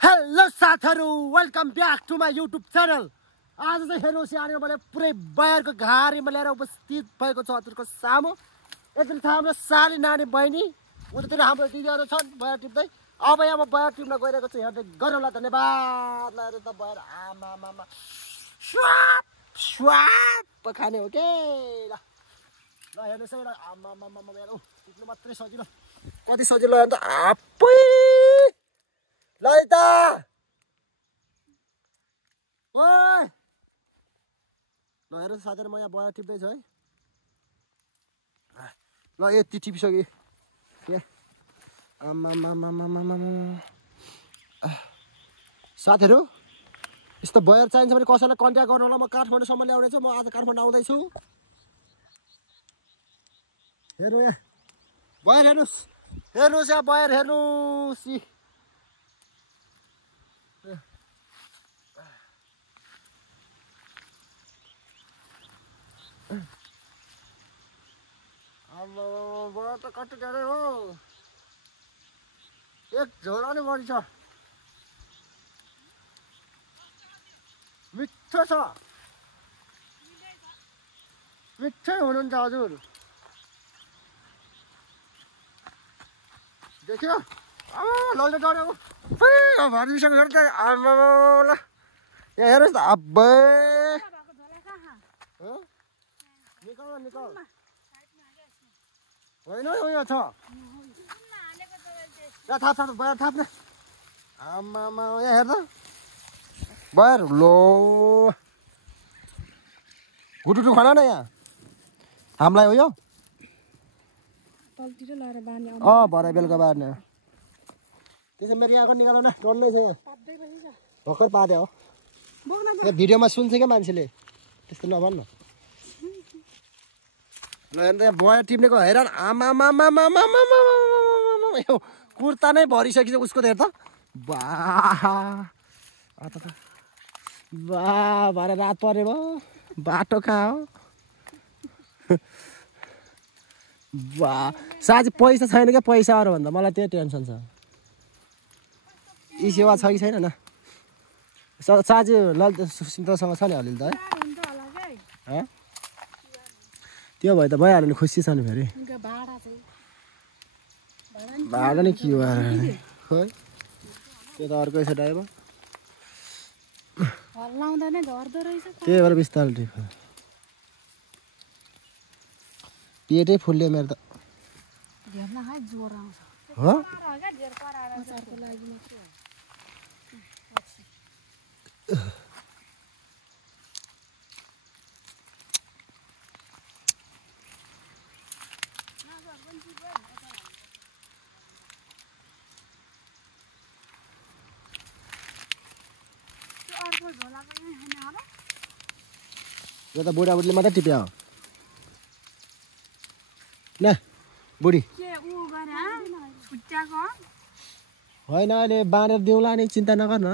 Hello साथीहरु welcome back to my YouTube channel. आज चाहिँ हेर्नुहोस् यहाँ मैले पुरै बयरको घारीमा ल्याएर उपस्थित भएको छु हजुरको सामु। यतिले थाहा हाम्रो साली नानी बहिनी उतातिर हाम्रो दिदीहरु छन् बयर टिप्दै। अब यहाँ म बयर टिप्न गइरहेको छु। हेर्दै गरौँला धन्यवाद। ल त बयर आमा मामा स्वाप स्वाप खाने हो के ल ल हेर्नुहोस् है आमा मामा मेरो टिप्नु मात्रै सजिलो कति सजिलो अन्त आप्पै लाइता ओइ ल हेर्नुहोस् साथीहरु म यहाँ बयर टिप्दै छु है। ल यति टिपिसके के साथीहरु यस्तो बयर चाहिन्छ भने कसैलाई कन्ट्याक्ट गर्नु होला। म काठमाडौँसम्म ल्याउने छु। म आज काठमाडौँ आउँदैछु। हेर्नु यहाँ बयर हेर्नुहोस् हेर्नुहोस् यहाँ बयर हेर्नुहोस्। अब बयर त कति धेरै हो। एक झोला नै बढी छ। मिठो छ मिठै हुनुहुन्छ हजुर। देख्यो लैजा डढ्यो भरिसक्यो हेर्नु त आमा ल यहाँ हेर्नुहोस् त अब्बै निकाल निकाल होइन उयो छ यहाँ थाप थाप बयर थाप्ने आमामा यहाँ हेर्दा बयर लो घुटुटु खाना न यहाँ हामीलाई हो यो भरे बेलुका बार्ने त्यसो मेरो यहाँको निकाल न टन्नै छ भर्खर पादे हो। भिडियोमा सुन्छ क्या मान्छेले त्यस्तो नभन्नु। ल अन्त बयर टिप्नेको हैरान आमामामामामामा यो कुर्ता नै भरिसकिन्छ उसको त हेर त बा बा भरे रात परे भयो बाटो कहाँ हो बा साँझ पैसा छैन क्या पैसा अरू भन्दा मलाई त्यही टेन्सन छ। यी सेवा छ कि छैन न साँझ ललित सुसिन्तसँग छ नि अलिअलि त है त्यो भयो त भइहाल्यो नि खुसी छ नि फेरि भाडा नि के भयो खोइ त्यो त अर्कै छ ड्राइभर त्यही भएर बिस्तारै टिप पेटै फुल्यो मेरो त हो। यो त बुढाबुढीले मात्रै टिप्यो ल बुढी होइन अहिले बाँडेर दिउँला नि चिन्ता नगर न।